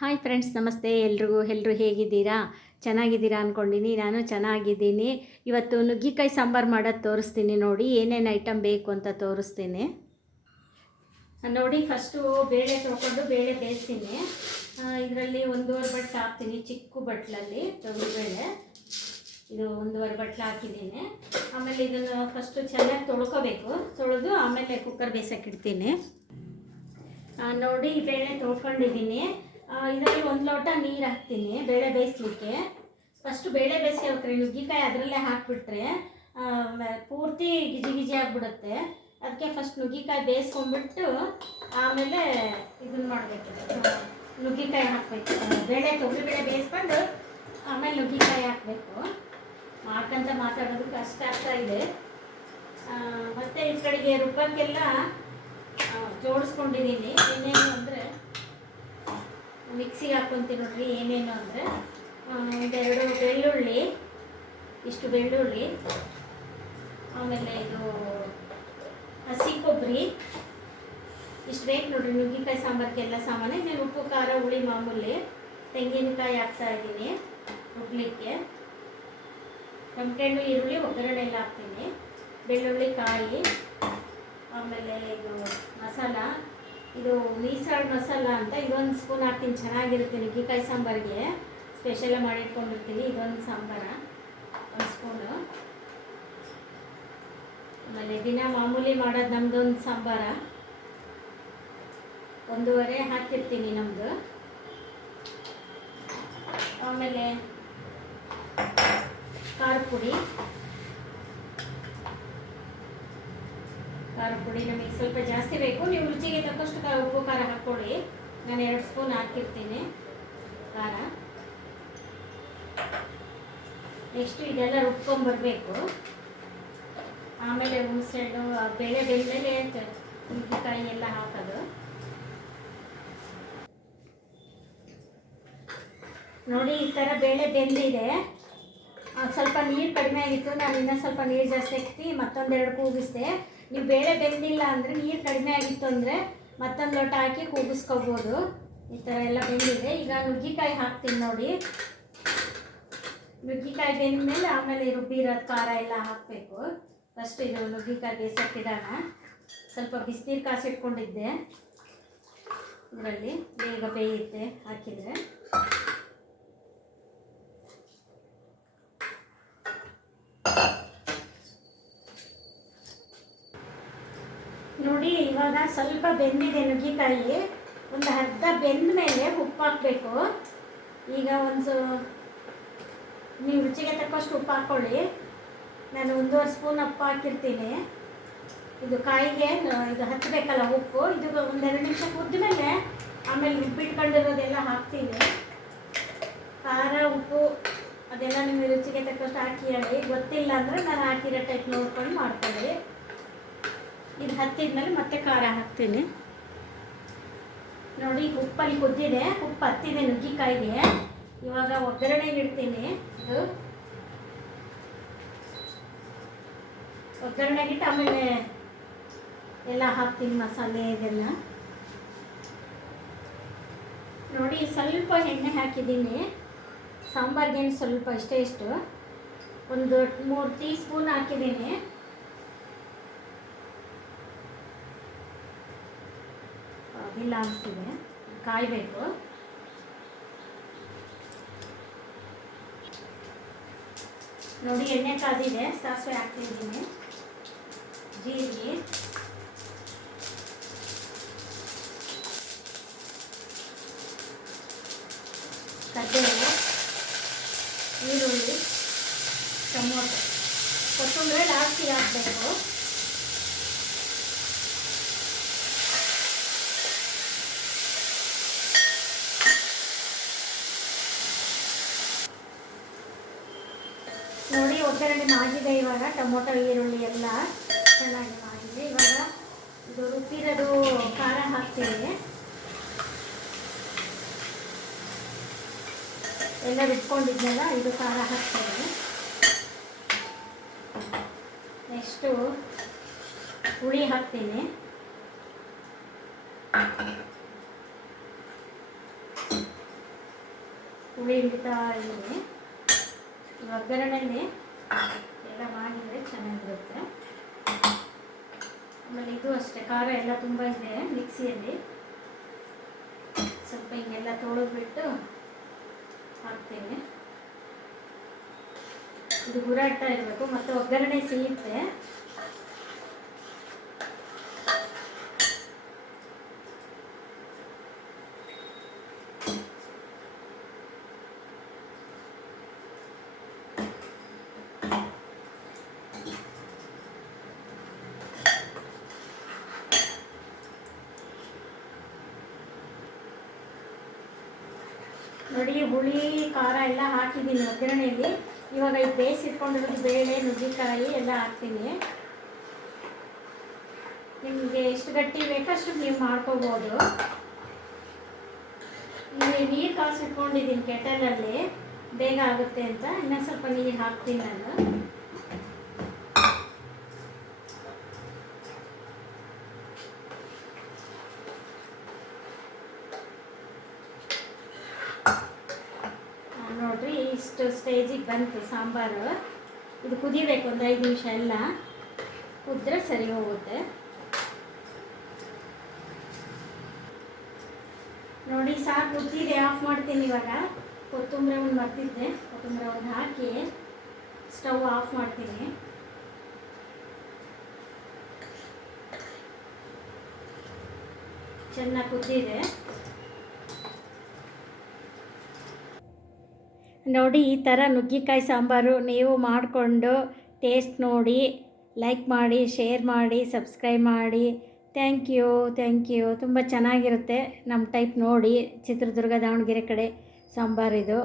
Hi friends, ನಮಸ್ತೆ. ಎಲ್ಲರೂ ಹೇಗಿದ್ದೀರಾ? ಚೆನ್ನಾಗಿದ್ದೀರಾ ಅಂದ್ಕೊಂಡಿನಿ. ನಾನು ಚೆನ್ನಾಗಿದ್ದೀನಿ. ಇವತ್ತು ನುಗ್ಗಿಕಾಯಿ ಸಾಂಬಾರು ಮಾಡೋದು ತೋರಿಸ್ತೀನಿ ನೋಡಿ. ಏನೇನು ಐಟಮ್ ಬೇಕು ಅಂತ ತೋರಿಸ್ತೀನಿ ನೋಡಿ. ಫಸ್ಟು ಬೇಳೆ ತೊಗೊಂಡು ಬೇಳೆ ಬೇಯಿಸ್ತೀನಿ. ಇದರಲ್ಲಿ 1.5 ಬಟ್ಲು ಹಾಕ್ತೀನಿ, ಚಿಕ್ಕ ಬಟ್ಲಲ್ಲಿ ತೊಗರಿಬೇಳೆ. ಇದು 1.5 ಬಟ್ಲು ಹಾಕಿದ್ದೀನಿ. ಆಮೇಲೆ ಇದನ್ನು ಫಸ್ಟು ಚೆನ್ನಾಗಿ ತೊಳ್ಕೊಬೇಕು. ತೊಳೆದು ಆಮೇಲೆ ಕುಕ್ಕರ್ ಬೇಯಿಸೋಕೆ ಇಡ್ತೀನಿ ನೋಡಿ. ಬೇಳೆ ತೊಳ್ಕೊಂಡಿದ್ದೀನಿ. ಇದರಲ್ಲಿ 1 ಲೋಟ ನೀರು ಹಾಕ್ತೀನಿ ಬೇಳೆ ಬೇಯಿಸ್ಲಿಕ್ಕೆ. ಫಸ್ಟು ಬೇಳೆ ಬೇಯಿಸ್ಕೊಳ್ತಾರೆ. ನುಗ್ಗಿಕಾಯಿ ಅದರಲ್ಲೇ ಹಾಕಿಬಿಟ್ರೆ ಪೂರ್ತಿ ಗಿಜಿ ಆಗಿಬಿಡುತ್ತೆ. ಅದಕ್ಕೆ ಫಸ್ಟ್ ನುಗ್ಗಿಕಾಯಿ ಬೇಯಿಸ್ಕೊಂಡ್ಬಿಟ್ಟು ಆಮೇಲೆ ಇದನ್ನು ಮಾಡಬೇಕು. ನುಗ್ಗಿಕಾಯಿ ಹಾಕಬೇಕು. ತೊಗರಿಬೇಳೆ ಬೇಯಿಸ್ಕೊಂಡು ಆಮೇಲೆ ನುಗ್ಗಿಕಾಯಿ ಹಾಕಬೇಕು. ಹಾಕಂತ ಮಾತಾಡೋದು ಕಷ್ಟ ಆಗ್ತಾ ಇದೆ. ಮತ್ತು ಈ ಕಡೆಗೆ ರುಬ್ಬಕ್ಕೆಲ್ಲ ಜೋಡಿಸ್ಕೊಂಡಿದ್ದೀನಿ. ಏನೇನು ಅಂದರೆ ಮಿಕ್ಸಿಗೆ ಹಾಕ್ಕೊತೀನಿ ನೋಡ್ರಿ. ಏನೇನು ಅಂದರೆ 2 ಬೆಳ್ಳುಳ್ಳಿ, ಇಷ್ಟು ಬೆಳ್ಳುಳ್ಳಿ, ಆಮೇಲೆ ಇದು ಹಸಿ ಕೊಬ್ಬರಿ, ಇಷ್ಟು ಬೇಕು ನೋಡ್ರಿ ನುಗ್ಗಿಕಾಯಿ ಸಾಂಬಾರಿಗೆಲ್ಲ ಸಾಮಾನು. ನಾನು ಉಪ್ಪು ಖಾರ ಹುಳಿ ಮಾಮೂಲಿ. ತೆಂಗಿನಕಾಯಿ ಹಾಕ್ತಾಯಿದ್ದೀನಿ ರುಬ್ಲಿಕ್ಕೆ. ಟೊಮೆಟೊ ಈರುಳ್ಳಿ ಒಗ್ಗರಣೆ ಎಲ್ಲ ಹಾಕ್ತೀನಿ. ಬೆಳ್ಳುಳ್ಳಿ ಕಾಯಿ, ಆಮೇಲೆ ಇದು ಮಸಾಲ, ಇದು ಮೀಸಾಳು ಮಸಾಲ ಅಂತ ಇದೊಂದು ಸ್ಪೂನ್ ಹಾಕ್ತೀನಿ. ಚೆನ್ನಾಗಿರುತ್ತೆ ನುಗ್ಗಿಕಾಯಿ ಸಾಂಬಾರಿಗೆ. ಸ್ಪೆಷಲಾಗಿ ಮಾಡಿಟ್ಕೊಂಡಿರ್ತೀನಿ. ಇದೊಂದು ಸಾಂಬಾರ 1 ಸ್ಪೂನು. ಆಮೇಲೆ ದಿನ ಮಾಮೂಲಿ ಮಾಡೋದು ನಮ್ಮದೊಂದು ಸಾಂಬಾರ 1.5 ಹಾಕಿರ್ತೀನಿ ನಮ್ಮದು. ಆಮೇಲೆ ಖಾರ ಪುಡಿ ನಮಗೆ ಸ್ವಲ್ಪ ಜಾಸ್ತಿ ಬೇಕು. ನೀವು ರುಚಿಗೆ ತಕ್ಕಷ್ಟು ಉಪ್ಪು ಖಾರ ಹಾಕ್ಕೊಳ್ಳಿ. ನಾನು 2 ಸ್ಪೂನ್ ಹಾಕಿರ್ತೀನಿ ಖಾರ. ನೆಕ್ಸ್ಟು ಇದೆಲ್ಲ ರುಬ್ಕೊಂಬರ್ಬೇಕು. ಆಮೇಲೆ ಹುಣಸೆಹಣ್ಣು, ಬೇಳೆ ಬೆಂದಮೇಲೆ ನುಗ್ಗಿಕಾಯಿ ಎಲ್ಲ ಹಾಕೋದು ನೋಡಿ. ಈ ಥರ ಬೇಳೆ ಬೆಂದಿದೆ. ಸ್ವಲ್ಪ ನೀರು ಕಡಿಮೆ ಆಗಿತ್ತು. ನಾನು ಇನ್ನೂ ಸ್ವಲ್ಪ ನೀರು ಜಾಸ್ತಿ ಹಾಕಿ ಮತ್ತೊಂದೆರಡು ಕೂಗಿಸಿದೆ. ನೀವು ಬೇಳೆ ಬೆಂದಿಲ್ಲ ಅಂದರೆ, ನೀರು ಕಡಿಮೆ ಆಗಿತ್ತು ಅಂದರೆ ಮತ್ತೊಂದು ಲೋಟ ಹಾಕಿ ಕೂಗಿಸ್ಕೋಬೋದು. ಈ ಥರ ಎಲ್ಲ ಬೆಂದಿದೆ. ಈಗ ನುಗ್ಗಿಕಾಯಿ ಹಾಕ್ತೀನಿ ನೋಡಿ. ನುಗ್ಗಿಕಾಯಿ ಬೆಂದಮೇಲೆ ಆಮೇಲೆ ರುಬ್ಬಿರೋದು ಖಾರ ಎಲ್ಲ ಹಾಕಬೇಕು. ಫಸ್ಟ್ ಇದು ನುಗ್ಗಿಕಾಯಿ ಬೇಯಿಸೋಕ್ಕಿಡೋಣ. ಸ್ವಲ್ಪ ಬಿಸಿನೀರು ಕಾಸಿಟ್ಕೊಂಡಿದ್ದೆ, ಇದರಲ್ಲಿ ಬೇಗ ಬೇಯುತ್ತೆ ಹಾಕಿದರೆ. ನೋಡಿ ಇವಾಗ ಸ್ವಲ್ಪ ಬೆಂದಿದೆ ನುಗ್ಗಿಕಾಯಿ. ಒಂದು ಅರ್ಧ ಬೆಂದ ಮೇಲೆ ಉಪ್ಪು ಹಾಕಬೇಕು. ಈಗ ನೀವು ರುಚಿಗೆ ತಕ್ಕಷ್ಟು ಉಪ್ಪು ಹಾಕ್ಕೊಳ್ಳಿ. ನಾನು 1.5 ಸ್ಪೂನ್ ಉಪ್ಪು ಹಾಕಿರ್ತೀನಿ. ಇದು ಕಾಯಿಗೆ ಇದು ಹಚ್ಚಬೇಕಲ್ಲ ಉಪ್ಪು. ಇದು 1-2 ನಿಮಿಷ ಕುದ್ದ ಮೇಲೆ ಆಮೇಲೆ ರುಬ್ಬಿಟ್ಕೊಂಡಿರೋದೆಲ್ಲ ಹಾಕ್ತೀನಿ. ಖಾರ ಉಪ್ಪು ಅದೆಲ್ಲ ನಿಮಗೆ ರುಚಿಗೆ ತಕ್ಕಷ್ಟು ಹಾಕಿ ಹೇಳಿ. ಗೊತ್ತಿಲ್ಲ ಅಂದರೆ ನಾನು ಹಾಕಿರೋ ಟೈಪ್ ನೋಡ್ಕೊಂಡು ಮಾಡ್ಕೊಳ್ಳಿ. ಇದು ಹತ್ತಿದ್ಮೇಲೆ ಮತ್ತೆ ಖಾರ ಹಾಕ್ತೀನಿ ನೋಡಿ. ಉಪ್ಪಲ್ಲಿ ಕುದ್ದಿದೆ, ಉಪ್ಪು ಹತ್ತಿದೆ ನುಗ್ಗಿಕಾಯಿಗೆ. ಇವಾಗ ಒಗ್ಗರಣೆಗೆ ಇಡ್ತೀನಿ. ಇದು ಒಗ್ಗರಣೆಗಿಟ್ಟು ಆಮೇಲೆ ಎಲ್ಲ ಹಾಕ್ತೀನಿ ಮಸಾಲೆ ಇದೆಲ್ಲ ನೋಡಿ. ಸ್ವಲ್ಪ ಎಣ್ಣೆ ಹಾಕಿದ್ದೀನಿ ಸಾಂಬಾರ್ಗೆ. ಸ್ವಲ್ಪ ಇಷ್ಟು ಒಂದು 3 ಟೀ ಸ್ಪೂನ್ ಹಾಕಿದ್ದೀನಿ. ಇಲ್ಲ ಅನಿಸ್ತಿದೆ, ಕಾಯಬೇಕು. ನೋಡಿ ಎಣ್ಣೆ ಕಾದಿದೆ. ಸಾಸಿವೆ ಹಾಕ್ತಿದ್ದೀನಿ, ಜೀರಿಗೆ, ಕಡ್ಲೆಬೇಳೆ, ಈರುಳ್ಳಿ, ಟೊಮೊಟೊ, ಕೊತ್ತಂಬರಿ ಲಾಸ್ಟಿಗೆ ಹಾಕಬೇಕು. ನೋಡಿ ಒಗ್ಗರಣೆ ಮಾಡಿದೆ. ಇವಾಗ ಟೊಮೊಟೊ ಈರುಳ್ಳಿ ಎಲ್ಲ ಚೆನ್ನಾಗಿ ಮಾಡಿದೆ. ಇವಾಗ ಇದು ರುಬ್ಬಿರೋದು ಖಾರ ಹಾಕ್ತೀನಿ. ಎಲ್ಲ ರುಬ್ಕೊಂಡಿದ್ನಲ್ಲ, ಇದು ಖಾರ ಹಾಕ್ತೀನಿ. ನೆಕ್ಸ್ಟು ಹುಳಿ ಹಾಕ್ತೀನಿ. ಹುಳಿ ಹಿಡಿತಾ ಇದ್ದೀನಿ. ಒಗ್ಗರಣೆಯಲ್ಲಿ ಎಲ್ಲ ಮಾಡಿದರೆ ಚೆನ್ನಾಗಿರುತ್ತೆ. ಆಮೇಲೆ ಇದು ಅಷ್ಟೇ, ಖಾರ ಎಲ್ಲ ತುಂಬ ಇದೆ ಮಿಕ್ಸಿಯಲ್ಲಿ. ಸ್ವಲ್ಪ ಹಿಂಗೆಲ್ಲ ತೊಳೆದ್ಬಿಟ್ಟು ಹಾಕ್ತೀನಿ. ಇದು ಗುರಾಡ್ತಾ ಇರಬೇಕು ಮತ್ತು ಒಗ್ಗರಣೆ ಸಿಗುತ್ತೆ. ನೋಡಿ, ಹುಳಿ ಖಾರ ಎಲ್ಲ ಹಾಕಿದ್ದೀನಿ ಒಗ್ಗರಣೆಯಲ್ಲಿ. ಇವಾಗ ಇದು ಬೇಯಿಸಿಟ್ಕೊಂಡಿರೋದು ಬೇಳೆ, ನುಗ್ಗೆಕಾಯಿ ಎಲ್ಲ ಹಾಕ್ತೀನಿ. ನಿಮಗೆ ಎಷ್ಟು ಗಟ್ಟಿ ಬೇಕಷ್ಟು ನೀವು ಮಾಡ್ಕೋಬೋದು. ಇಲ್ಲಿ ನೀರು ಕಾಸಿಟ್ಕೊಂಡಿದ್ದೀನಿ ಕೆಟಲಲ್ಲಿ, ಬೇಗ ಆಗುತ್ತೆ ಅಂತ. ಇನ್ನೊಂದು ಸ್ವಲ್ಪ ನೀರು ಹಾಕ್ತೀನಿ ನಾನು. ನೋಡ್ರಿ, ಇಷ್ಟು ಸ್ಟೇಜಿಗೆ ಬಂತು ಸಾಂಬಾರು. ಇದು ಕುದಿಬೇಕು ಒಂದು 5 ನಿಮಿಷ, ಎಲ್ಲ ಕುದ್ರೆ ಸರಿ ಹೋಗುತ್ತೆ. ನೋಡಿ, ಸಾಕು ಕುದ್ದಿದೆ, ಆಫ್ ಮಾಡ್ತೀನಿ ಇವಾಗ. ಕೊತ್ತಂಬರಿ ಒಂದು ಮರ್ತಿದ್ದೆ, ಕೊತ್ತಂಬರಿ ಒಂದು ಹಾಕಿ ಸ್ಟವ್ ಆಫ್ ಮಾಡ್ತೀನಿ. ಚೆನ್ನಾಗಿ ಕುದ್ದಿದೆ ನೋಡಿ. ಈ ಥರ ನುಗ್ಗೆಕಾಯಿ ಸಾಂಬಾರು ನೀವು ಮಾಡಿಕೊಂಡು ಟೇಸ್ಟ್ ನೋಡಿ, ಲೈಕ್ ಮಾಡಿ, ಶೇರ್ ಮಾಡಿ, ಸಬ್ಸ್ಕ್ರೈಬ್ ಮಾಡಿ. Thank you. ತುಂಬ ಚೆನ್ನಾಗಿರುತ್ತೆ. ನಮ್ಮ ಟೈಪ್ ನೋಡಿ. ಚಿತ್ರದುರ್ಗ ದಾವಣಗೆರೆ ಕಡೆ ಸಾಂಬಾರಿದು.